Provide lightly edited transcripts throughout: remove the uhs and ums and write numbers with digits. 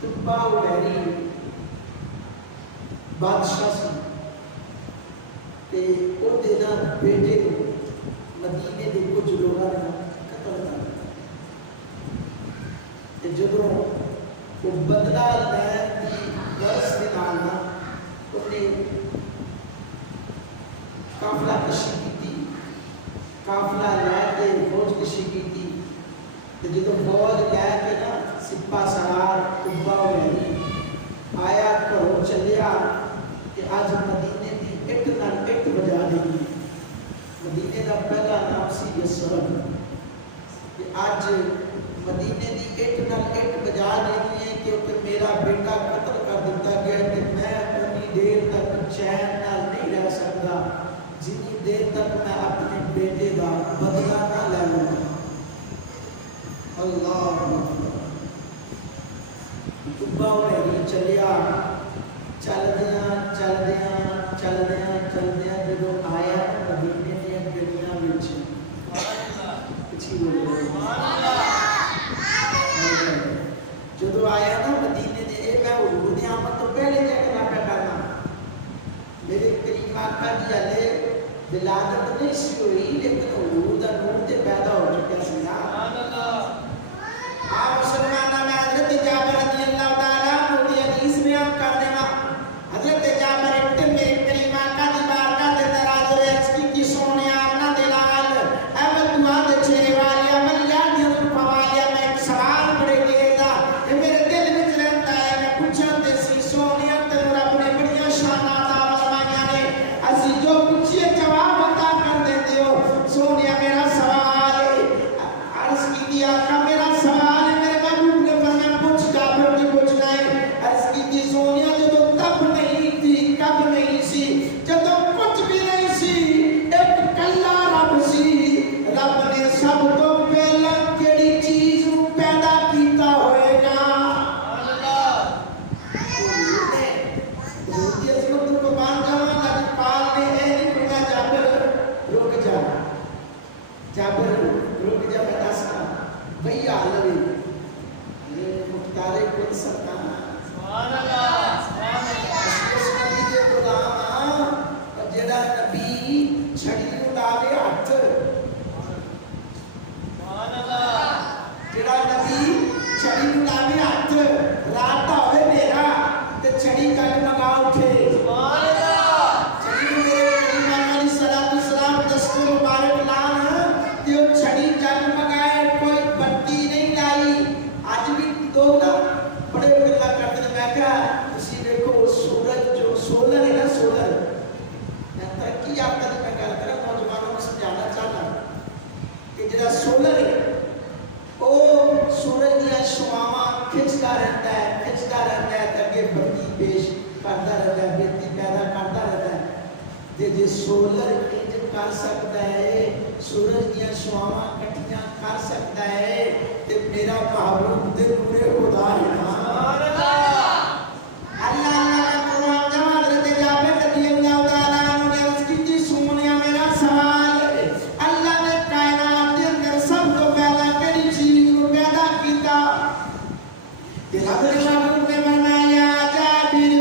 Tubba vary बादशाह सी ते ओहदे ना बेटे को मदीने के कुछ लोगों ने कतल कर दिता। जदों वो बदला लैन की गरज के नाल ना उन्हें काफला कशी की, काफला लैके फौज कशी की। जो फौज लैके ना सिपा सलार तुब्बा वैरी आया घरों चलिया कि अज मदीने की इट नाल इट बजा देगी। मदीने का पहला नाम सी यसरब कि अज मदीने की इट नाल इट बजा देनी है क्योंकि मेरा बेटा कत्ल कर दिता गया कि मैं उतनी देर तक चैन नाल नहीं रह सकता जितनी देर तक मैं अपने बेटे का बदला ना ले लूँगा। अल्लाह तुब्बा वैरी चलिया चलदियां जो आया मदीने दी गलियां विच जो आया ना मदीने ने मैं हुजूर दी आमद तो पहले क्या करना मेरे करीम आका दी हले विलादत नहीं सी हुई लेकिन हुजूर दा नूर ते पैदा हो चुका सी। आप मुसलमाना में हजरत जाबिर रज़ी अल्लाह ताला दी हदीस बयान कर देना। हजरत जाबिर एक मेरे करीम आका दी बारगाह दे अंदर हाजिर है कि सोने अपना दिलाल ए दुआ दे चेहरे वाले अमलिया दी फवालिया में एक सवाल बड़े देदा ये मेरे दिल विच रहंदा है। मैं पूछां ते सी सोने ते रब ने बड़ियां शानां दा फरमाइयां ने असि जो पूछिए जवाब अता कर देते हो। सोने मेरा सवाल अर्ज की दिया का मेरा सवाल सोलर इंज कर सकता है सूरज दी छावां इकट्ठियां कर सकता है ते मेरा महबूब दे पूरे खुदा है। सुभान अल्लाह अल्लाह अल्लाह कुरान जवान रते जाबे रज़ी अल्लाह ताला ने अर्ज की सोनिया मेरा सवाल अल्लाह ने कायनात के अंदर सब तो पहला केड़ी चीज को पैदा कीता कि हजरत महबूब ने फरमाया जाबिर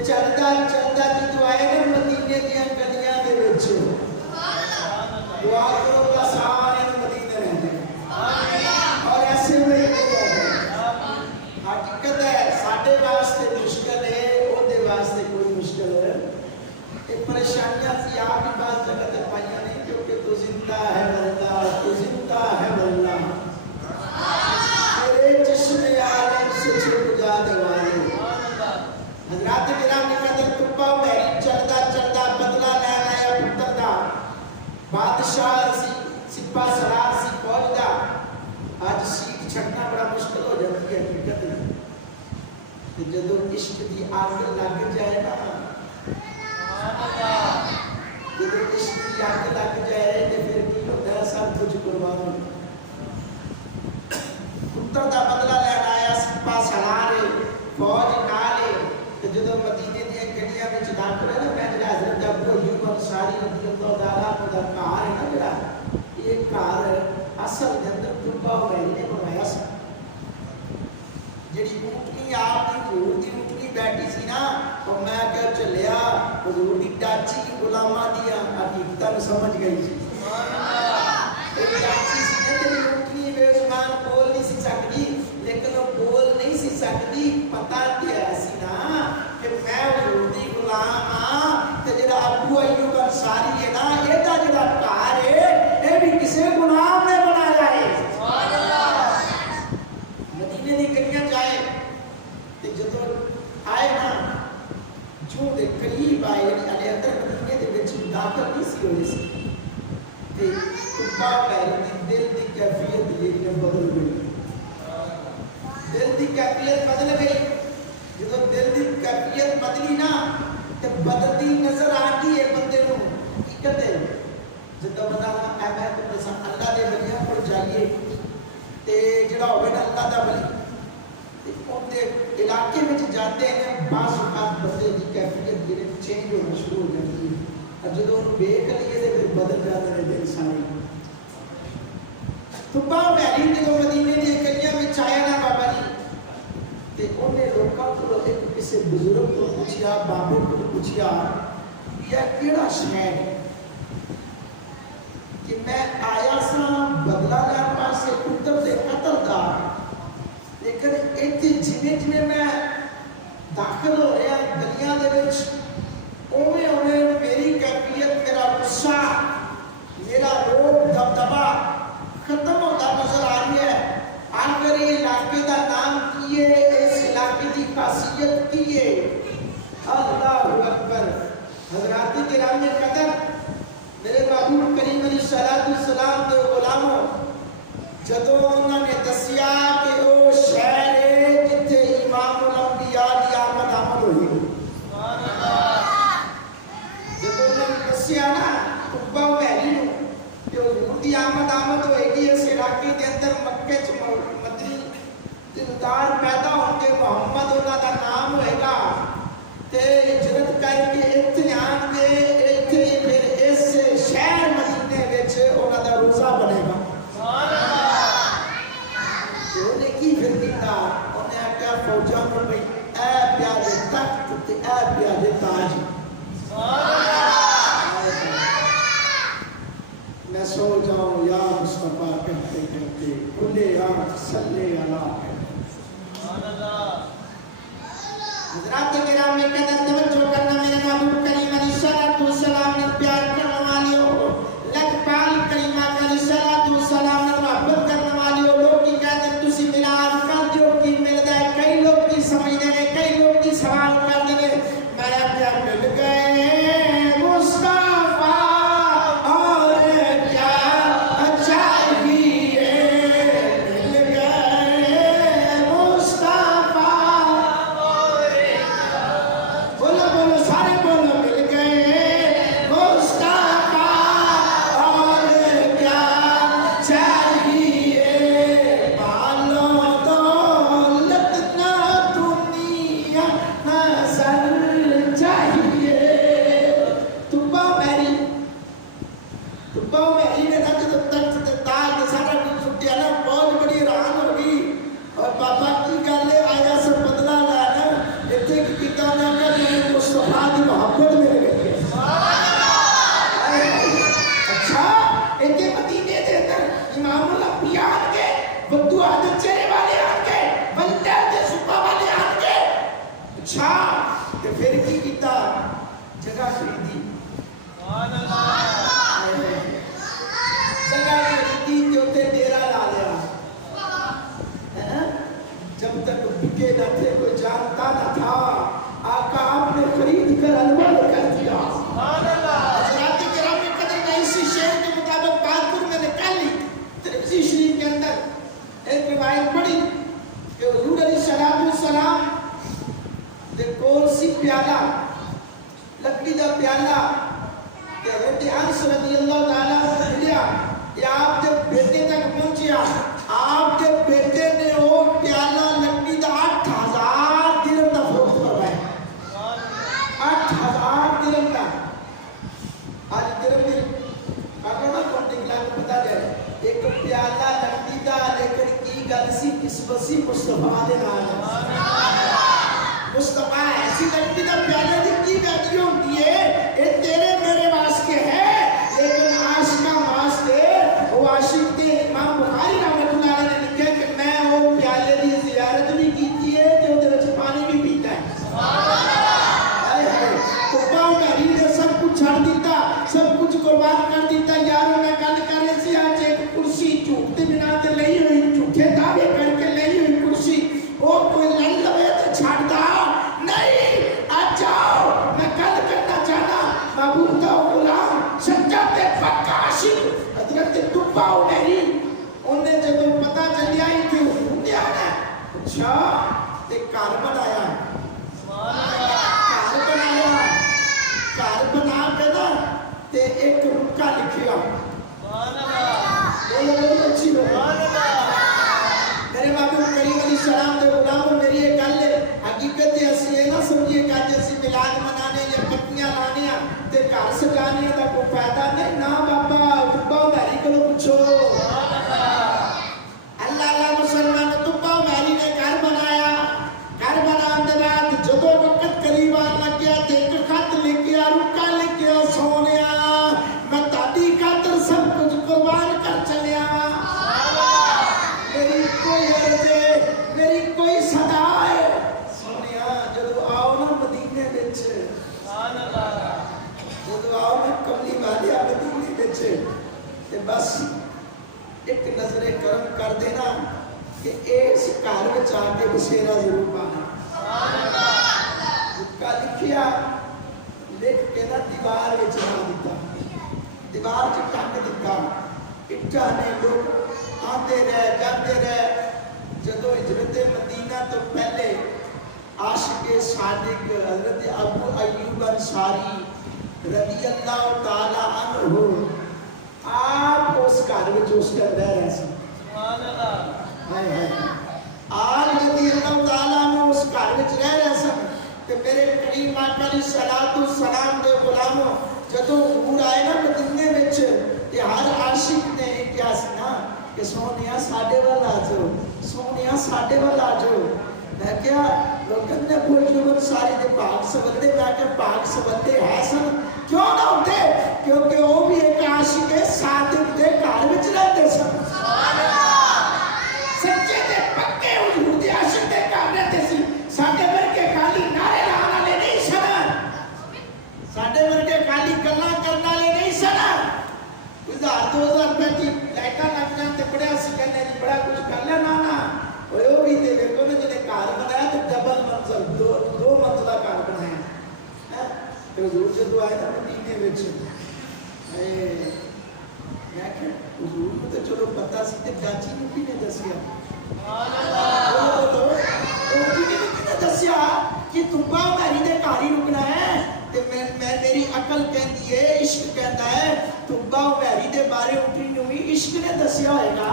चलता चलता जो आए ना मदीने दियां गलियां दे विच दुआ करो अल्लाह सारे मदीने रहंदे और ऐसे में हकीकत है साडे वास्ते मुश्किल है ओदे वास्ते कोई मुश्किल है। एक परेशानियां सी आप भी बात जगह ते पाइयां नहीं क्योंकि तू जिंदा है वल्लाह तू जिंदा है वल्लाह जरनल सी, सिपा सलार सी फौज दा, अज सीट छड़ना बड़ा मुश्किल हो जाती है हकीकत में। जदों इश्क की आग लग जाए ना, जदों इश्क की आग लग जाए तो फिर की होता है, सब कुछ कुर्बान हो। पुत्र का बदला लेना आया सिपा सलार फौज नाल, तो जदों मदीने दी गलियां विच दाखल है ना, मैं जरा हज़रत अबू अय्यूब अंसारी रज़ियल्लाहु ताला अन्हु दा घर है ना, जरा ये घर असल के अंदर कुब्बा ने बनवाया सी। जिहड़ी ऊँटनी आपकी हजूर की ऊँटनी बैठी सी ना, तो मैं क्या चलिया हजूर की टाची गुलामा दी हकीकत समझ गई सी। टाची सी ना तेरी ऊँटनी बेजुबान बोल नहीं सी सकती, लेकिन वो बोल नहीं सी सकती, पता तो ऐसी ना कि मैं हजूर की गुलाम हाँ, तो जिहड़ा अबू अय्यूब अंसारी है ना, ਇਹਦਾ ਜਿਹੜਾ ਘਰ है ये भी किसी गुलाम ने बनाया है। मदीने दी गलियां जाए ते जदों आए ना, जो दे करीब आए अले अंदर मदीने दे विच दाखल नहीं सी होए सी, ते कुब्बा पैर दी दिल दी कैफियत जेहड़ी बदल गई। दिल दी कैफियत बदल गई। जदों दिल दी कैफियत बदली ना, ते बदलती नजर आती है बंदे नूं। हकीकत है जिद्दां बंदा ऐ मैं तुहानूं दसां अल्लाह दे वलियां कोल जाइए ते जिहड़ा होवे ना अल्लाह दा वली, ते उहदे इलाके में जाते हैं, बाज़ औक़ात बंदे की कैफियत जेहड़ी चेंज होना शुरू हो जाती है, और जदों उहनूं वेख लईए ते फिर बदल जाते हैं दिल सारे। कुब्बा पैरी जदों मदीने दी गलियां विच आया ना बाबा जी, ते उहने लोकां कोलों एक किसी बुजुर्ग को पूछया, बाबे को पूछया, यह केड़ा शहर है कि मैं आया सा बदला लैण वास्ते पुत्र दे कतल दा, लेकिन इत्थे जिवें जिवें मैं दाखिल हो रहा गलियां दे विच, उवें उवें मेरी कैफियत, मेरा गुस्सा, मेरा रोब दबदबा खत्म होता नजर आ रही है। आखिर ये इलाके का नाम की है, इस इलाके की खासियत की है। अल्लाहु अकबर। हज़रात किराम कदर, मेरे महबूब करीम अलैहिस्सलाम के गुलामों, जदों उन्होंने दसिया कि वो शहर है जिथे इमामुल अंबिया की आमद हुई, जदों उन्होंने दसिया ना कुब्बा वैली नूं कि हुजूर की आमद होएगी इस इलाके के अंदर, मक्के च मदनी दिलदार पैदा होंगे, मोहम्मद उन्हां दा नाम होएगा, ते हिजरत करके इत्थे आएंगे, इत्थे फिर इस शहर मदीने विच उन्हां दा रोज़ा बनेगा। ते उहने की फिर कीता, उहने आख्या फौजां नूं भई ऐ प्यारे तख्त ते ऐ प्यारे ताज, मैं सो जाऊं या मुस्तफा कहते कहते, खुले आँख सल्ले अला। हज़रात किराम में कदर तवज्जो करना, मेरे महबूब करीम अलैहिस्सलाम ने प्यार करने वालियों, लखपाल करीमा अलैहिस्सलाम ने मोहब्बत करने वालियों, लोग की कहते तुसी मिलाद कर दियो की मिलदा है, कई लोग की समझदे ने, कई लोग की सवाल करदे ने, मैं क्या मिल गए मुस्तफा और क्या चाहिए, मिल गए मुस्तफा, बोलो बोलो सारे बोलो, मिल गए मुस्तफा और क्या चाहिए, पालो दौलत ना दुनिया नजर चाहिए। तुब्बा मेरी ने ना जब तक ताज ने सारा दिन सुटिया ना, बहुत बड़ी हैरान हो गई, और बाबा की गल आया सब बदला लैना, इत्थे की कीता ना कि मुस्तफा की मोहब्बत मिल गई है। अच्छा, इत्थे मदीने के अंदर इमामुल अंबिया आके, बद्दू आदत चेहरे वाले आके, बंदे दे सुबह वाले आके, अच्छा ते फिर की कीता, जगह खरीदी, जगह खरीदी ते उत्ते डेरा ला लिया, है ना। जब तक बिके न थे कोई जानता न था, आका आपने खरीद कर अनमोल कर दिया। हज़रात किराम कदर ने इसी शेर के मुताबिक बात ये आप के बेटे तक पहुंचा। आपके बेटे ने वो प्याला लकड़ी का 8000 दिरहम का फरोख्त करवाया। 8000 दिरहम का। आज दिरहम अगर ना काउंटिंग लाख पता जाए एक प्याला लकड़ी का, लेकिन की गल सी किस्मत सी मुस्तफा दे नाल। मुस्तफा ऐसी लकड़ी का प्याले की की वैल्यू होती है, ये तेरे मेरे वास्ते है, लेकिन आशिका वास्ते वो आशिक के इमाम बुखारी रहमतुल्लाह अलैह ने लिखा कि मैं वो प्याले की ज़ियारत भी की है जो दे विच पानी भी पीता है। हाय हाय तो पाओ मेरी ने सब कुछ छड़ दिता, सब कुछ कुर्बान कर दिता। यारों मैं गल कर रही सी आज एक कुर्सी झूठ के बिना ते लई हुई, झूठे दावे करके लई हुई कुर्सी, वो कोई लड़ लवे तो छड़दा नहीं। आ जाओ मैं गल करना चाहना महबूब दा गुलाम सच्चा ते पक्का आशिक हजरत तुब्बा उमरी, उन्हें जब पता चलिया कि हुंदिया ने अच्छा ते घर बनाया। घर बनाया, घर बना के ना ते एक रुक्का लिखिया। बोलो अच्छी मेरे बाबू करीम अलैहिस्सलाम दे गुलाम मेरी एक गल है हकीकत है, असि ये ना समझिए कि आज असि मिलाद मनाने या पत्तियां लाने ते घर सजाने का कोई फायदा नहीं ना। बाबा तुब्बा उमरी को पूछो। अल्लाह अल्लाह मुसलमान तुब्बा उमरी ने घर बनाया। घर बनाने के बाद जब वक्त करीब आने लग गया ते एक खत लेके आ, रुक्का लेके आ, सोनिया मैं तादी खातर सब कुछ कुर्बान कर चलिया। मेरी कोई अर्ज़े, मेरी कोई सदा है सोनिया जब आओ ना मदीने विच, जब आओ ना कमली वाले मदीने विच ते बस एक नजरे करम कर देना कि इस घर विच आके बसेरा जरूर पाना। रुक्का लिखिया, लिख के ना दीवार विच ला दिता, दीवार च टंग दिता। इट्ठा ने लोग आते रहे जाते रहे। जदों हिजरत मदीना तो पहले आशिक सादिक हजरत अबू अय्यूब अंसारी रज़ियल्लाहु ताला अन्हु आप उस घर में उसके रह रहे थे। सुभान अल्लाह। हाय हाय आप रज़ियल्लाहु ताला अन्हु उस घर में रह रहे थे ते मेरे करीम आका अलैहिस्सलातु वस्सलाम दे गुलामों जदों हुजूर आए ना मदीने विच ते हर आशिक ने क्या सुना कि सोनिया साडे वाल आ जाओ, सोनिया साडे वाल आ जाओ। मैं क्या लोगों ने बोल सारी दे भाग सवलते, मैं क्या भाग सवलते है सन क्यों ना होते, क्योंकि वो भी एक आशिक है सादिक दे घर विच रहते सन। सच्चे ते पक्के हुजूर दे आशिक दे घर रहते सी। साडे वर्गे खाली नारे लाने वाले नहीं सन, साडे वर्गे खाली गल्लां करने वाले नहीं सन। 2000 रुपए की लाइटा लग जाते बड़ा सी कहने बड़ा कुछ कर लिया ना ना वो भी ते देखो ना जिन्हें घर बनाया तो डबल मंजिल दो मंजिला घर बनाया है। तो हुजूर जब आए ना मदीने विच मैं क्या हुजूर को तो चलो पता सी ते चाची ने भी ने दसिया। सुभान अल्लाह। बोलो किने दसिया कि तुब्बा उमरी दे घर ही रुकना है ते मैं मेरी अकल कहती है, इश्क कहता है तुब्बा उमरी दे बारे उठी नु भी इश्क ने दसिया होगा।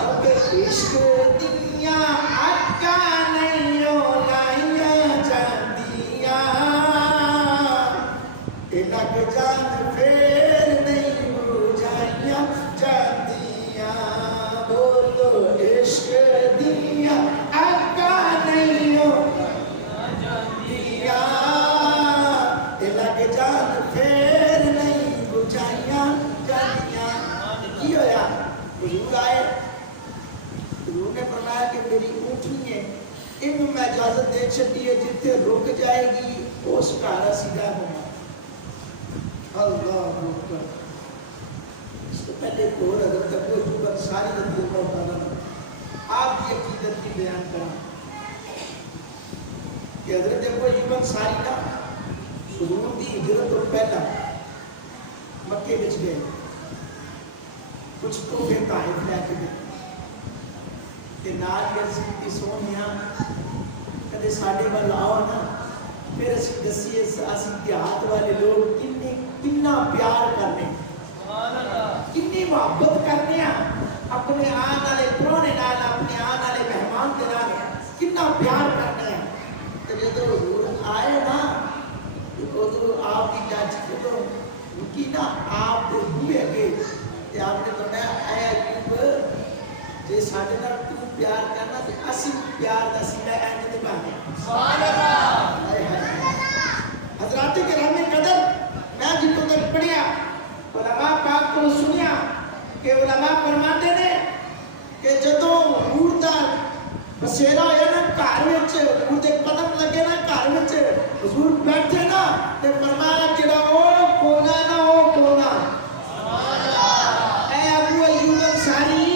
क्योंकि इश्क दिया अक्का नहीं लाइया जांदिया ते लग जान फेर नहीं बुझाइया जांदिया। बोलो इश्क दिया अक्का नहीं जांदिया ते लग जान फेर नहीं बुझाइया जांदिया। की होया हुजूर आए, हुजूर ने फरमाया कि मेरी ऊँटनी है इन्हें मैं इजाजत दे छड़ी है जिथे रुक जाएगी उस घर सीधा होगा। अल्लाह अकबर। इससे पहले और अगर तक कोई जुबन सारी नदियों का उतारा आपकी अकीदत की बयान करा कि हजरत कोई जुबन सारी ना हुजूर दी हिजरत तो पहला मक्के विच गए, कुछ तोहफे ताइफ लैके गए ते नाल ही अर्ज़ कीती सोनिया कदे साडे वल आओ ना फिर असीं दसीए असीं देहात वाले लोग किन्ना प्यार करने। सुभान अल्लाह। कितनी मुहब्बत करने अपने आने वाले परौने नाल, अपने आने वाले मेहमान के नाल कितना प्यार करने हैं। तो जो हुजूर आए ना तो आपकी चाची को रुकी ना आप तो हुए अगे ते आपने बताया ऐ अयूब जे साडे नाल तू प्यार करना ते असी प्यार दा सीला ऐ निभाने। सुभान अल्लाह। हज़रात किराम कदर, मैं जितों तक पढ़िया उलमा पाक को सुनिया कि उलमा फरमाते ने कि जदों हुजूर दा बसेरा होया ना घर विच, हुजूर दे कदम लगे ना घर विच, हुजूर बैठे ना ते फरमाया जेड़ा ओ कोना ना ओ कोना, सुभान अल्लाह, ऐ अबू अयूब अंसारी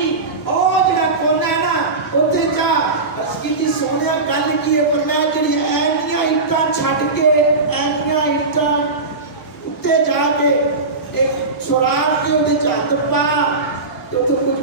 ओ जेड़ा कोना है ना उत्थे जा अर्ज कीती सोनिया गल की है। फरमाया जेड़ी ऐनियां इट्टां छड्ड के ऐनियां इट्टां उत्ते जाके एक सुराख के उहदे च हत्थ पा ते उत्थे कुछ